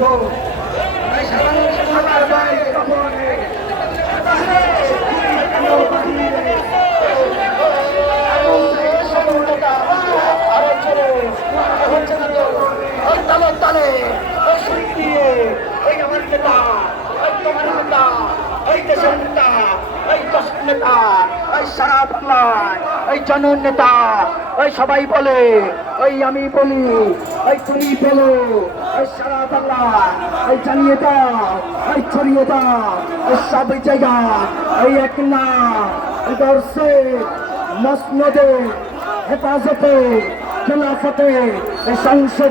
Wasit মুক্ত আমার ভাই কবরে এই জননেতা ওই চনু নেতা ওই সবাই বলে ওই আমি বলি ওই তুমি বলো ওই সারা বাংলা ওই জানিয়ে দাও ওই ছড়িয়ে দাও ওই সব জায়গা ওই এক না ওই দর্শে, মসনদে, হেফাজতে, খেলাফতে সংসদ।